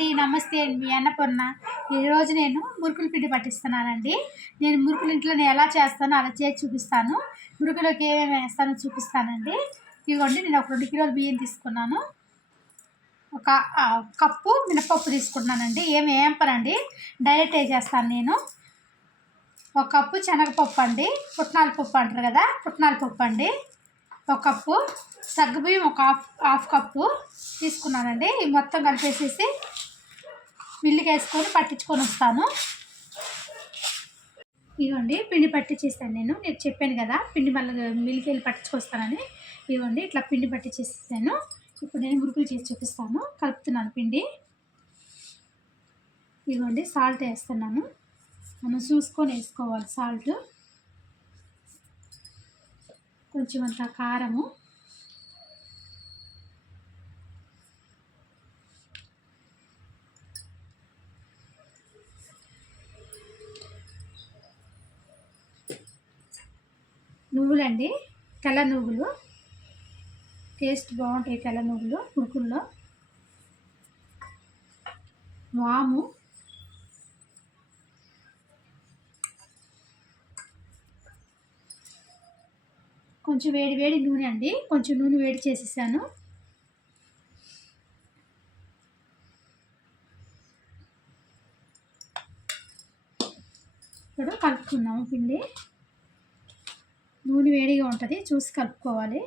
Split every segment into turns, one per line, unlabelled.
అండి నమస్తే అండి. మీ అన్నపూర్ణ. ఈరోజు నేను మురుకుల పిండి పట్టిస్తున్నానండి. నేను మురుకులు ఇంట్లోనే ఎలా చేస్తానో అలా చేసి చూపిస్తాను. మురుకులోకి ఏమేమి వేస్తానో చూపిస్తానండి. ఇదిగోండి నేను ఒక రెండు కిలోలు బియ్యం తీసుకున్నాను. ఒక కప్పు మినపప్పు తీసుకున్నానండి ఏమి వేంపనండి. డైరెక్ట్ వేసేస్తాను నేను. ఒక కప్పు శనగపప్పు అండి. పుట్నాల పప్పు అంటారు కదా పుట్నాల పప్పు అండి. ఒక కప్పు సగ్గుబియ్యం ఒక హాఫ్ హాఫ్ కప్పు తీసుకున్నానండి. మొత్తం కలిపేసేసి మిల్లుకి వేసుకొని పట్టించుకొని వస్తాను. ఇదిగోండి పిండి పట్టించేస్తాను నేను. నేను చెప్పాను కదా పిండి మళ్ళీ మిల్లుకి వెళ్ళి పట్టించుకొస్తానని. ఇవ్వండి ఇట్లా పిండి పట్టించేస్తాను ఇప్పుడు నేను మురుకులు చేసి చూపిస్తాను. కలుపుతున్నాను పిండి. ఇదిగోండి సాల్ట్ వేస్తున్నాను. మనం చూసుకొని వేసుకోవాలి సాల్ట్. కొంచెం అంత కారము. నువ్వులండి. తెల్ల నువ్వులు. టేస్ట్ బాగుంటాయి తెల్ల నువ్వులు ఉడుకుల్లో వాము. కొంచెం వేడి వేడి నూనె అండి. కొంచెం నూనె వేడి చేసేసాను. ఇప్పుడు కలుపుకుందాము పిండి. నూనె వేడిగా ఉంటుంది చూసి కలుపుకోవాలి.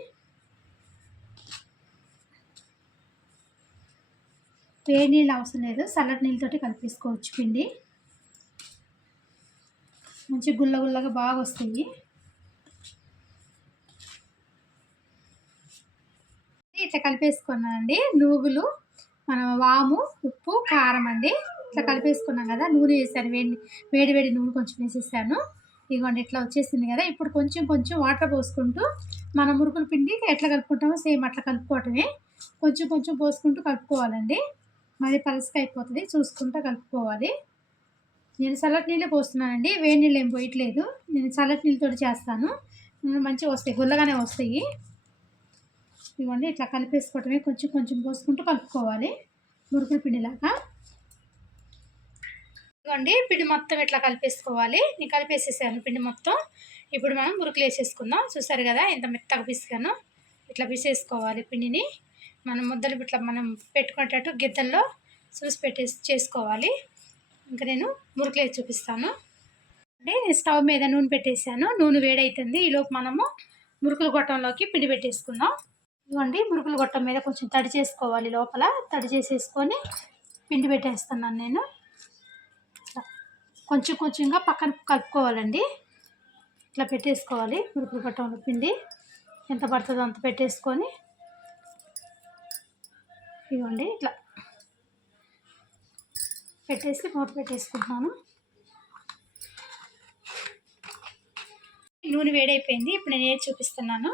వేడి నీళ్ళు అవసరం లేదు చల్లటి నీళ్ళతోటి కలిపేసుకోవచ్చు పిండి. మంచి గుల్ల గుల్లగా బాగా వస్తాయి. ఇట్లా కలిపేసుకున్నానండి నువ్వులు మన వాము ఉప్పు కారం అండి. ఇట్లా కలిపేసుకున్నాం కదా నూనె వేసాను వేడి వేడి వేడి నూనె కొంచెం వేసేసాను. ఇదిగోండి ఇట్లా వచ్చేసింది కదా. ఇప్పుడు కొంచెం కొంచెం వాటర్ పోసుకుంటూ మన మురుకుల పిండి ఎట్లా కలుపుకుంటామో సేమ్ అట్లా కలుపుకోవటమే. కొంచెం కొంచెం పోసుకుంటూ కలుపుకోవాలండి. మరి పలసగా అయిపోతుంది. చూసుకుంటూ కలుపుకోవాలి. నేను చల్లటి నీళ్ళు పోస్తున్నానండి. వేడి నీళ్ళు ఏం పోయట్లేదు. నేను చల్లటి నీళ్ళతో చేస్తాను. మంచిగా వస్తాయి. గుల్లగానే వస్తాయి. ఇవ్వండి ఇట్లా కలిపేసుకోవటమే. కొంచెం కొంచెం పోసుకుంటూ కలుపుకోవాలి మురుకుల పిండిలాగా. ఇదిగోండి పిండి మొత్తం ఇట్లా కలిపేసుకోవాలి. నేను కలిపేసేసాను పిండి మొత్తం. ఇప్పుడు మనం మురుకులు వేసేసుకుందాం. చూసారు కదా ఎంత మెత్తగా పిసికాను. ఇట్లా పిసేసుకోవాలి పిండిని. మనం ముద్దలు ఇట్లా మనం పెట్టుకునేటట్టు గిద్దల్లో చూసి పెట్టేసి చేసుకోవాలి. ఇంకా నేను మురుకులు వేసి చూపిస్తాను. అంటే నేను స్టవ్ మీద నూనె పెట్టేశాను నూనె వేడవుతుంది ఈలోపు మనము మురుకుల గొట్టంలోకి పిండి పెట్టేసుకుందాం. ఇవ్వండి మురుకుల గొట్టం మీద కొంచెం తడి చేసుకోవాలి లోపల. తడి చేసేసుకొని పిండి పెట్టేస్తున్నాను నేను. కొంచెం కొంచెంగా పక్కన కలుపుకోవాలండి. ఇట్లా పెట్టేసుకోవాలి. పురుపులు గొట్టంలో పిండి ఎంత పడుతుందో అంత పెట్టేసుకొని ఇవ్వండి ఇట్లా పెట్టేసి మూత పెట్టేసుకుంటున్నాను. నూనె వేడైపోయింది. ఇప్పుడు నేను ఏది చూపిస్తున్నాను?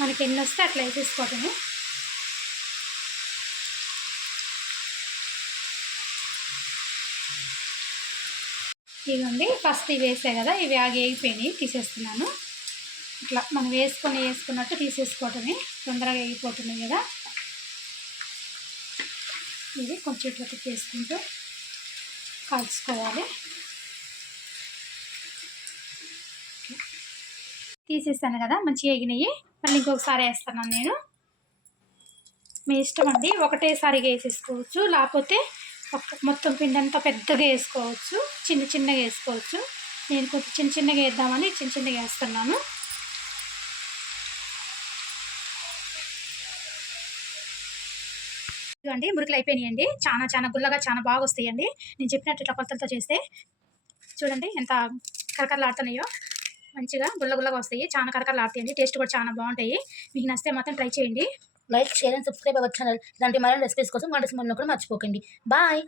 మనకి ఎన్ని వస్తే అట్లా వేసేసుకోవటము. ఇవ్వండి ఫస్ట్ ఇవి వేసాయి కదా ఇవి ఆగి వేగిపోయినాయి తీసేస్తున్నాను. ఇట్లా మనం వేసుకొని వేసుకున్నట్టు తీసేసుకోవటమే తొందరగా వేగిపోతుంది కదా. ఇది కొంచెం ఇట్లా తిప్పేసుకుంటూ కాల్చుకోవాలి తీసేసాను కదా మంచిగా ఎగినాయి మళ్ళీ ఇంకొకసారి వేస్తున్నాను నేను. మీ ఇష్టం అండి ఒకటేసారిగా వేసేసుకోవచ్చు. లేకపోతే మొత్తం పిండి అంతా పెద్దగా వేసుకోవచ్చు చిన్న చిన్నగా వేసుకోవచ్చు. నేను కొంచెం చిన్న చిన్నగా వేద్దామని చిన్న చిన్నగా వేస్తున్నాను. ఇదిగోండి మురుకులు అయిపోయినాయండి. చాలా చాలా గుల్లగా చాలా బాగా వస్తాయండి. నేను చెప్పినట్టు ఇట్లా కొలతలతో చేస్తే చూడండి ఎంత కరకరలాడుతున్నాయో. మంచిగా గుల్ల గుల్లగా వస్తాయి. చాలా కరకరలాడుతాయండి టేస్ట్ కూడా చాలా బాగుంటాయి. మీకు నచ్చితే మాత్రం ట్రై చేయండి.
లైక్ షేర్ అండ్ సబ్స్క్రైబ్ అవ్వచ్చు ఛానల్. ఇలాంటి మరిన్ని రెసిపీస్ కోసం వంట సమయంలో కూడా మర్చిపోకండి. బాయ్.